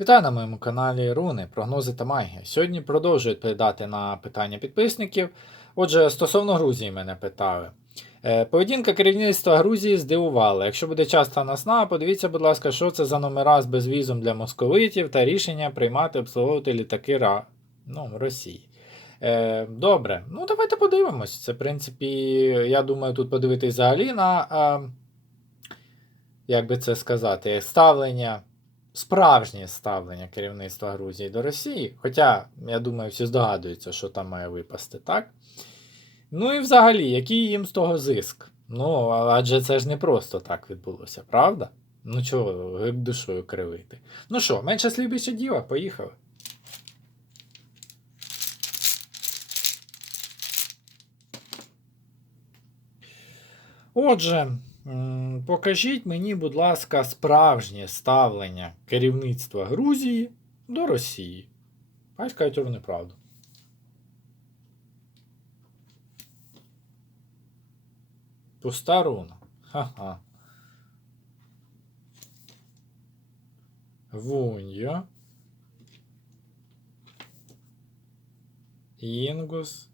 Вітаю на моєму каналі Руни, прогнози та магія. Сьогодні продовжую відповідати на питання підписників. Отже, стосовно Грузії мене питали. Е, Поведінка керівництва Грузії здивувала. Якщо буде час та насна, подивіться, будь ласка, що це за номера з безвізом для московитів та рішення приймати обслуговувати літаки Ра... ну, Росії. Е, добре, ну давайте подивимось. Це, в принципі, я думаю, тут подивитись взагалі на, е, як би це сказати, ставлення справжнє ставлення керівництва Грузії до Росії. Хоча, я думаю, всі здогадуються, що там має випасти, так? Ну і взагалі, який їм з того зиск? Ну, адже це ж не просто так відбулося, правда? Ну чого, душою кривити. Ну що, менше слів більше діла, поїхали. Отже, покажіть мені, будь ласка, справжнє ставлення керівництва Грузії до Росії. Хай скажуть вони правду. Пуста руна. Ха-ха. Вуньо. Інгус.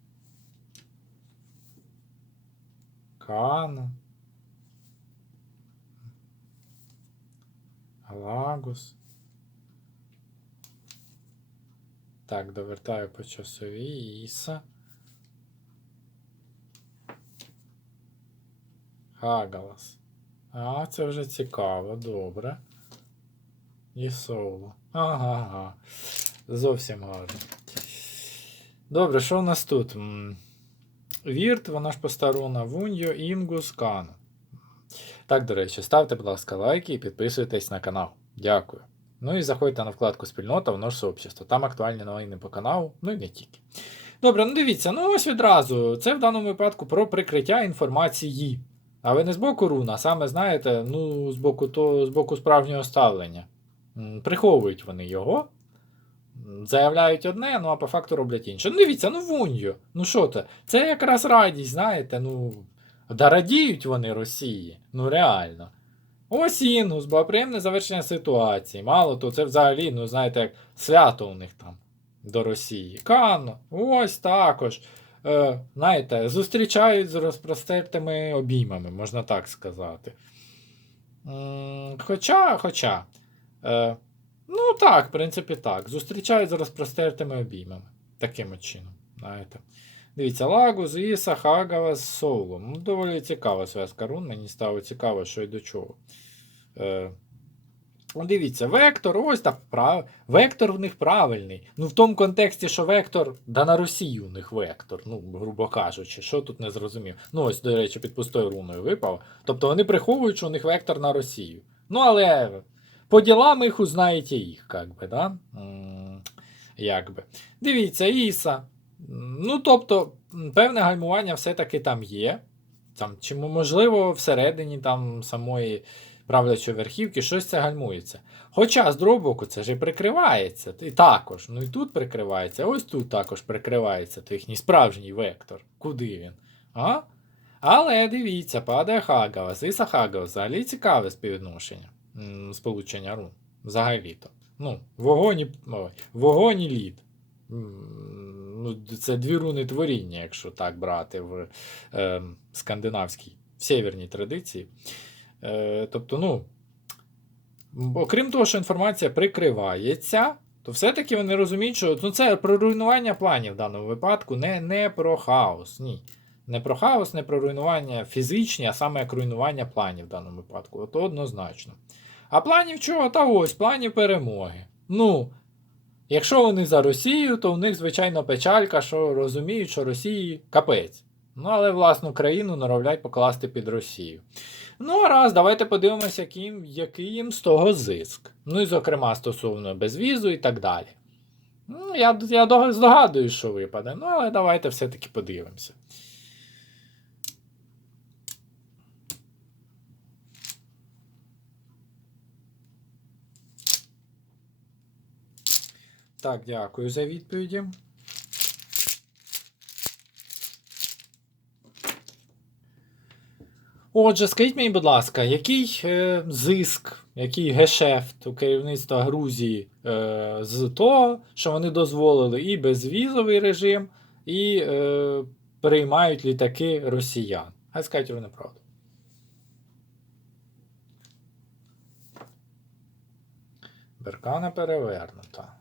Кана. Галагус. Так, довертаю по часовій. Іса. Хагалас. А, це вже цікаво, добре. І соло. Ага, ага. Зовсім гарно. Добре, що в нас тут? Вірт, вона ж постаруна, Вуньо, Інгус, Кана. Так, до речі, ставте, будь ласка, лайки і підписуйтесь на канал. Дякую. Ну і заходьте на вкладку спільнота, воно ж сообщество. Там актуальні новини по каналу, ну і не тільки. Добре, ну дивіться, ну ось відразу. Це в даному випадку про прикриття інформації. Але не з боку руна, а саме, знаєте, ну, з боку, то, з боку справжнього ставлення. Приховують вони його. Заявляють одне, ну а по факту роблять інше. Ну, дивіться, ну вуньо. Ну що це? Це якраз радість, знаєте, ну. Да радіють вони Росії. Ну реально. Ось інгус, бо приємне завершення ситуації. Мало то це взагалі, ну знаєте, як свято у них там до Росії. Кано, ось також. Е, знаєте, зустрічають з розпростертими обіймами, можна так сказати. Хоча, хоча. Е, ну так, в принципі, так. Зустрічають з розпростертими обіймами. Таким чином. Знаєте. Дивіться, Лагус, Іса, Хагава, Соло. Ну, доволі цікава зв'язка рун. Мені стало цікаво, що й до чого. Е, ну, дивіться, вектор, ось так. Прав... Вектор в них правильний. Ну, в тому контексті, що вектор, да на Росію у них вектор, ну, грубо кажучи, що тут не зрозумів. Ну, ось, до речі, під пустою руною випав. Тобто вони приховують, що у них вектор на Росію. Ну, але по ділам їх узнаєте їх, як би, да? Як би. Дивіться, Іса. Ну, тобто, певне гальмування все-таки там є. Там, чи можливо всередині там самої правлячої верхівки щось це гальмується. Хоча, з другого боку, це ж і прикривається. І також. Ну і тут прикривається, ось тут також прикривається то їхній справжній вектор. Куди він? А? Але дивіться, падає Хагавас. Іса Хагавас взагалі цікаве співвідношення. Сполучення рун. Взагалі-то. Ну, вогонь і, лід. Ну, це дві руни творіння, якщо так брати в е, скандинавській, в северній традиції. Е, тобто, ну, окрім того, що інформація прикривається, то все-таки вони розуміють, що ну, це про руйнування планів в даному випадку, не, не про хаос. Ні. Не про хаос, не про руйнування фізичні, а саме як руйнування планів в даному випадку. От однозначно. А планів чого? Та ось, планів перемоги. Ну, якщо вони за Росію, то в них, звичайно, печалька, що розуміють, що Росії капець. Ну, але власну країну норовлять покласти під Росію. Ну, а раз, давайте подивимося, який, який їм з того зиск. Ну і, зокрема, стосовно безвізу і так далі. Ну, я я дога- здогадуюсь, що випаде, ну, але давайте все-таки подивимося. Так, дякую за відповіді. Отже, скажіть мені, будь ласка, який е, зиск, який гешефт у керівництва Грузії е, з того, що вони дозволили і безвізовий режим, і е, приймають літаки росіян? Хай скажуть вони правду. Беркана перевернута.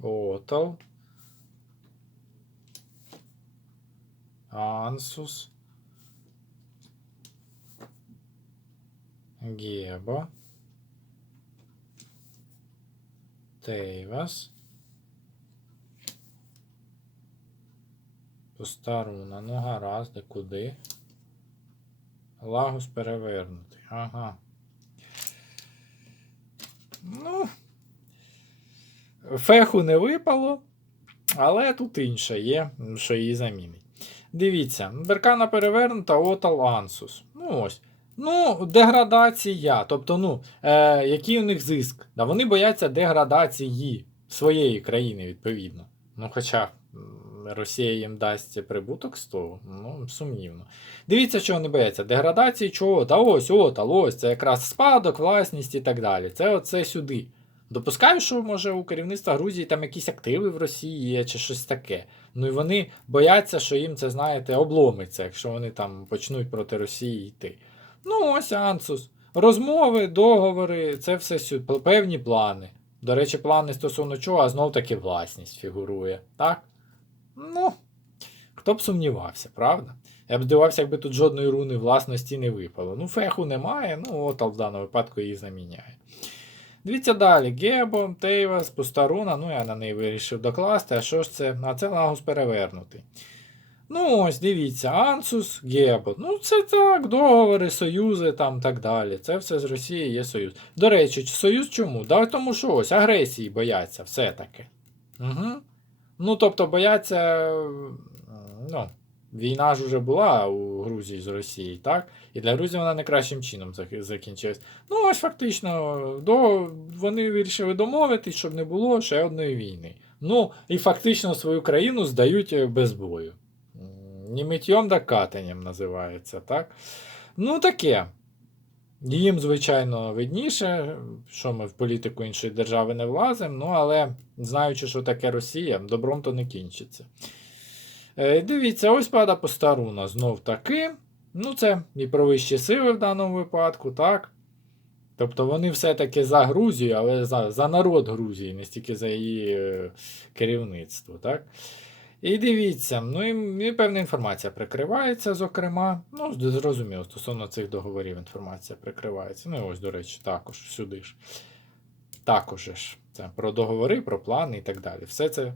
Отал. Ансус. Геба. Тейвас. Постаруна. Ну гаразд, де куди? Лагус перевернутий. Ага. Ну. Феху не випало, але тут інше є, що її замінить. Дивіться, Беркана перевернута, Отал Ансус. Ну ось. Ну, деградація. Тобто, ну, е, який у них зиск? Да, вони бояться деградації своєї країни, відповідно. Ну, хоча Росія їм дасть прибуток з того, ну, сумнівно. Дивіться, чого вони бояться. Деградації чого? Та ось, отал, ось, це якраз спадок, власність і так далі. Це оце сюди. Допускаю, що може у керівництва Грузії там якісь активи в Росії є чи щось таке. Ну і вони бояться, що їм це, знаєте, обломиться, якщо вони там почнуть проти Росії йти. Ну, ось Ансус. Розмови, договори, це все певні плани. До речі, плани стосовно чого, а знов таки власність фігурує. Так? Ну, хто б сумнівався, правда? Я б здивався, якби тут жодної руни власності не випало. Ну, феху немає, ну от в даному випадку її заміняє. Дивіться далі. Гебо, Тейвас, Пустаруна, ну я на неї вирішив докласти. А що ж це? А це Лагус перевернутий. Ну, ось дивіться, Ансус, Гебо. Ну, це так, договори, союзи там так далі. Це все з Росії є союз. До речі, союз чому? Да, тому що ось агресії бояться все-таки. Угу. Ну, тобто бояться. Ну, війна ж вже була у Грузії з Росією, так? І для Грузії вона не кращим чином закінчилась. Ну, ось фактично, до, вони вирішили домовитись, щоб не було ще одної війни. Ну, і фактично свою країну здають е, без бою. Не миттєм да катанням називається, так? Ну, таке. Їм, звичайно, видніше, що ми в політику іншої держави не влазимо, ну але знаючи, що таке Росія, добром то не кінчиться. Е, дивіться, ось пада постаруна знов таки. Ну, це і про вищі сили в даному випадку, так? Тобто вони все-таки за Грузію, але за, за народ Грузії, не стільки за її е, керівництво, так? І дивіться, ну і, і певна інформація прикривається, зокрема. Ну, зрозуміло, стосовно цих договорів інформація прикривається. Ну і ось, до речі, також сюди ж. Також ж. Це про договори, про плани і так далі. Все це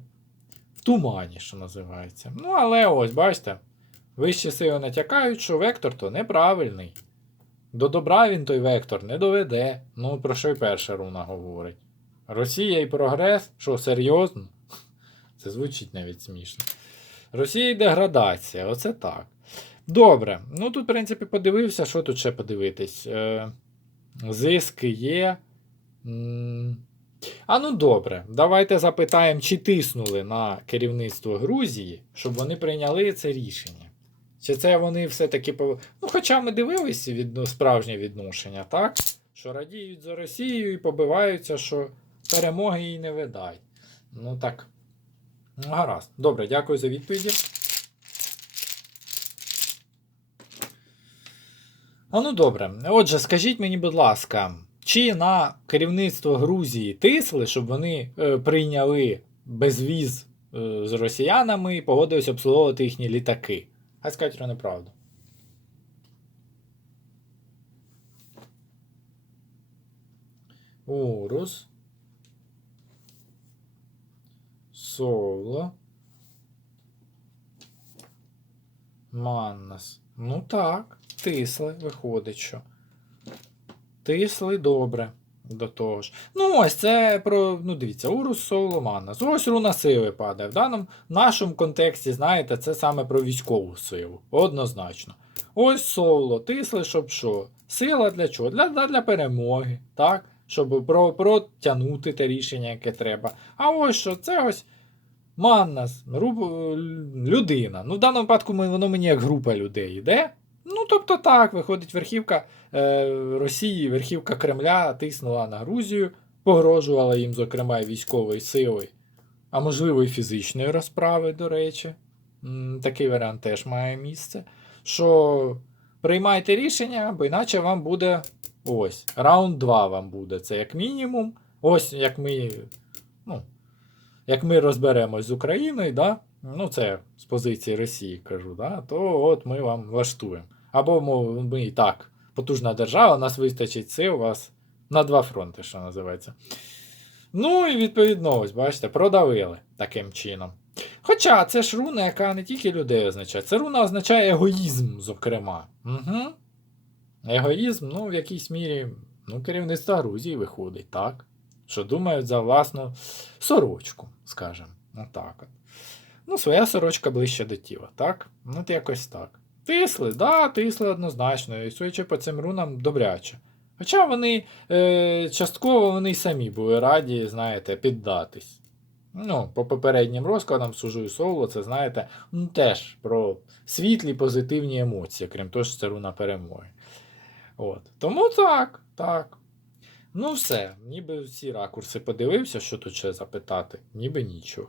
в тумані, що називається. Ну, але ось, бачите, вищі сили натякають, що вектор то неправильний. До добра він той вектор не доведе. Ну, про що й перша руна говорить. Росія і прогрес? Що, серйозно? Це звучить навіть смішно. Росія і деградація, оце так. Добре. Ну тут, в принципі, подивився, що тут ще подивитись. Е, зиски є. А ну добре, давайте запитаємо, чи тиснули на керівництво Грузії, щоб вони прийняли це рішення. Чи це вони все-таки пов... Ну, хоча ми дивилися від... справжнє відношення, так? Що радіють за Росію і побиваються, що перемоги їй не видать. Ну так. Ну, гаразд. Добре, дякую за відповіді. А ну добре. Отже, скажіть мені, будь ласка, чи на керівництво Грузії тисли, щоб вони е, прийняли безвіз е, з росіянами і погодились обслуговувати їхні літаки? Хай скажуть неправду. Урус. Соло. Маннас. Ну так, тисли, виходить, що. Тисли добре. До того ж. Ну, ось це про. Ну, дивіться, Урус Соло Маннас. Ось руна сили падає. В даному нашому контексті, знаєте, це саме про військову силу. Однозначно. Ось соло, тисли, щоб що? Сила для чого? Для, для, для перемоги, так? Щоб про, протягнути те рішення, яке треба. А ось що, це ось Маннас, людина. Ну, в даному випадку воно мені як група людей йде. Ну, тобто так, виходить, верхівка Росії, верхівка Кремля тиснула на Грузію, погрожувала їм, зокрема, військової сили, а можливо, і фізичної розправи, до речі. Такий варіант теж має місце. Що приймайте рішення, бо іначе вам буде ось. Раунд 2 вам буде. Це як мінімум. Ось як ми. Ну, як ми розберемось з Україною, да? ну це з позиції Росії кажу, да? то от ми вам влаштуємо. Або ми і так, потужна держава, нас вистачить сил, у вас на два фронти, що називається. Ну і відповідно, ось, бачите, продавили таким чином. Хоча це ж руна, яка не тільки людей означає, це руна означає егоїзм, зокрема. Угу. Егоїзм, ну, в якійсь мірі, ну, керівництво Грузії виходить, так? Що думають за власну сорочку, скажімо. Отак от. Ну, своя сорочка ближче до тіла, так? Ну, от якось так. Тисли, да, тисли однозначно, і судячи по цим рунам, добряче. Хоча вони е, частково вони самі були раді, знаєте, піддатись. Ну, по попереднім розкладам сужу і соло, це, знаєте, ну, теж про світлі позитивні емоції, крім того, що це руна перемоги. От. Тому так, так. Ну, все, ніби всі ракурси подивився, що тут ще запитати, ніби нічого.